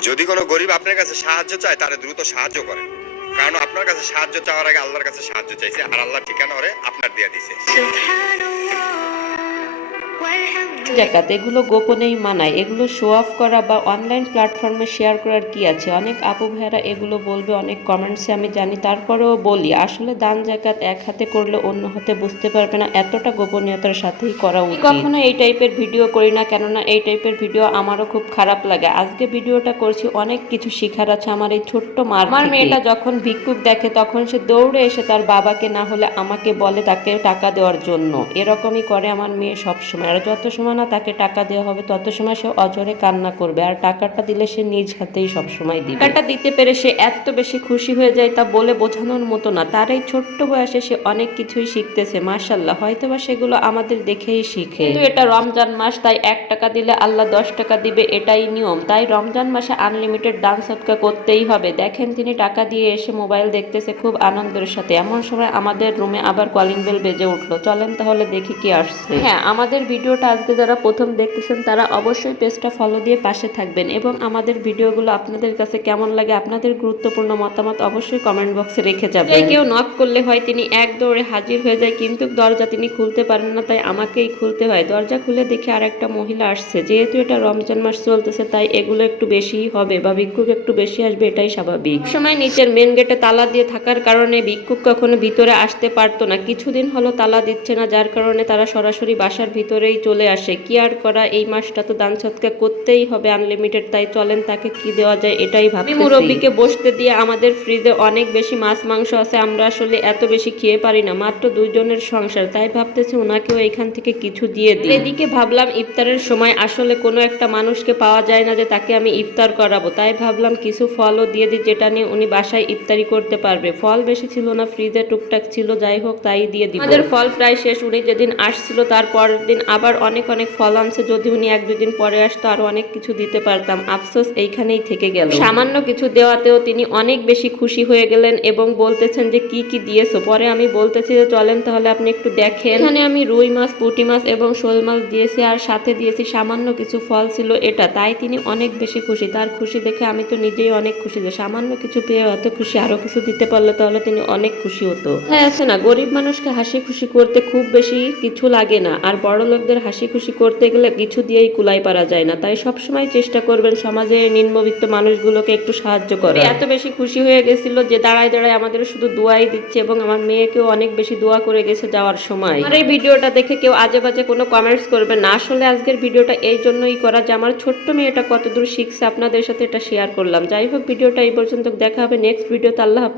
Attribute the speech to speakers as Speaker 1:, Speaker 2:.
Speaker 1: যদি কোনো গরিব আপনার কাছে সাহায্য চায় তাহলে দ্রুত সাহায্য করেন, কারণ আপনার কাছে সাহায্য চাওয়ার আগে আল্লাহর কাছে সাহায্য চাইছে, আর আল্লাহ ঠিকানা ওরে আপনার দিয়ে দিছে।
Speaker 2: জাকাত এগুলো গোপনেই মানায়, এগুলো শো অফ করা বা অনলাইন প্ল্যাটফর্মে শেয়ার করার কি আছে? অনেক আপু ভাইয়েরা এগুলো বলবে অনেক কমেন্টসে, আমি জানি, তারপরেও বলি আসলে দান জাকাত এক হাতে করলে অন্য হাতে বুঝতে পারবে না, এতটা গোপনীয়তার সাথেই করা উচিত। কখনো এই টাইপের ভিডিও করি না, কেননা এই টাইপের ভিডিও আমারও খুব খারাপ লাগে। আজকে ভিডিওটা করছি, অনেক কিছু শিখার আছে আমার এই ছোট্ট মার। আমার মেয়েটা যখন ভিক্ষুক দেখে তখন সে দৌড়ে এসে তার বাবাকে না হলে আমাকে বলে তাকে টাকা দেওয়ার জন্য। এরকমই করে আমার মেয়ে সবসময়, আর যত সময় না তাকে টাকা দেওয়া হবে তত সময় সে অজরে কান্না করবে, আর টাকাটা দিলে সে নিজ হাতেই সবসময় দিবে। টাকাটা দিতে পেরে সে এত বেশি খুশি হয়ে যায় তা বলে বোঝানোর মতো না। তার এই ছোট্ট বয়সে সে অনেক কিছুই শিখতেছে, মাশাআল্লাহ। হয়তোবা সেগুলো আমাদের দেখেই শিখে। কিন্তু এটা রমজান মাস, তাই 1 টাকা দিলে আল্লাহ 10 টাকা দিবে, এটাই নিয়ম। তাই রমজান মাসে আনলিমিটেড দান সদকা করতেই হবে। দেখেন তিনি টাকা দিয়ে এসে মোবাইল দেখতেছে খুব আনন্দের সাথে। এমন সময় আমাদের রুমে আবার কলিং বেল বেজে উঠলো। চলেন তাহলে দেখি কি আসছে। হ্যাঁ, আমাদের ভিডিওটা আজকে যারা প্রথম দেখতেছেন তারা অবশ্যই পেজটা ফলো দিয়ে পাশে থাকবেন, এবং আমাদের ভিডিওগুলো আপনাদের কাছে কেমন লাগে আপনাদের গুরুত্বপূর্ণ মতামত অবশ্যই কমেন্ট বক্সে রেখে যাবেন। কেউ নক করলে হয় তিনি এক দৌড়ে হাজির হয়ে যায়, কিন্তু দরজা তিনি খুলতে পারেন না, তাই আমাকেই খুলতে হয়। দরজা খুলে দেখে আর একটা মহিলা আসছে। যেহেতু এটা রমজান মাস চলতেছে তাই এগুলো একটু বেশিই হবে, বা ভিক্ষুক একটু বেশি আসবে, এটাই স্বাভাবিক। সময় নিচের মেন গেটে তালা দিয়ে থাকার কারণে ভিক্ষুক কখনো ভিতরে আসতে পারতো না। কিছুদিন হলো তালা দিচ্ছে না, যার কারণে তারা সরাসরি বাসার ভিতরেই চলে আসে। কি আর করা, এই মাসটা তো দান সদকা করতেই হবে আনলিমিটেড, তাই চলেন তাকে কি দেওয়া যায় এটাই ভাবতেছি। মুরব্বিকে বসতে দিয়ে আমাদের ফ্রিজে অনেক বেশি মাছ মাংস আছে, আমরা আসলে এত বেশি খেয়ে পারি না, মাত্র 2 জনের সংসার, তাই ভাবতেছি ওনাকেও এখান থেকে কিছু দিয়ে দিই। এদিকে ভাবলাম ইফতারের সময় আসলে কোনো একটা মানুষকে পাওয়া যায় না যে তাকে আমি ইফতার করাবো, তাই ভাবলাম কিছু ফলও দিয়ে দিই, যেটা নিয়ে উনি বাসায় ইফতারি করতে পারবে। ফল বেশি ছিল না, ফ্রিজে টুকটাক ছিল, যাই হোক তাই দিয়ে দিব। আমাদের ফল প্রায় শেষ। উনি যেদিন আসছিল তার পরের দিন আবার অনেক ফল আনছে। যদি উনি 1-2 দিন পরে আসতো আরো অনেক কিছু দিতে পারতাম, আফসোস এইখানেই থেকে গেল। সামান্য কিছু দেওয়াতেও তিনি অনেক বেশি খুশি হয়ে গেলেন এবং বলতেছেন যে কি কি দিয়েছো। পরে আমি বলতেছি যে চলেন তাহলে আপনি একটু দেখেন। এখানে আমি রুই মাছ, পুঁটি মাছ এবং শোল মাছ দিয়েছি, আর সাথে দিয়েছি সামান্য কিছু ফল ছিল এটা। তাই তিনি অনেক বেশি খুশি। তার খুশি দেখে আমি তো নিজেই অনেক খুশি যে সামান্য কিছু পেয়ে এত খুশি, আরো কিছু দিতে পারলে তাহলে তিনি অনেক খুশি হতো। হ্যাঁ, আছে না, গরিব মানুষকে হাসি খুশি করতে খুব বেশি কিছু লাগে না, আর বড় লোকদের হাসি খুশি করতে গেলে কিছু দিয়েই কুলাই পারা যায় না। তাই সবসময় চেষ্টা করবেন সমাজের নিম্নবিত্ত মানুষগুলোকে একটু সাহায্য করা। এত বেশি খুশি হয়ে গেছিল যে দাঁড়ায় দাঁড়ায় আমাদের শুধু দোয়াই দিচ্ছে, এবং আমার মেয়েকেও অনেক বেশি দোয়া করে গেছে যাওয়ার সময়। আর এই ভিডিওটা দেখে কেউ আজে বাজে কোনো কমেন্টস করবেন না। আসলে আজকের ভিডিওটা এই জন্যই করা যে আমার ছোট্ট মেয়েটা কতদূর শিখছে আপনাদের সাথে এটা শেয়ার করলাম। যাই হোক, ভিডিওটা এই পর্যন্ত, দেখা হবে নেক্সট ভিডিওতে। আল্লাহ হাফেজ।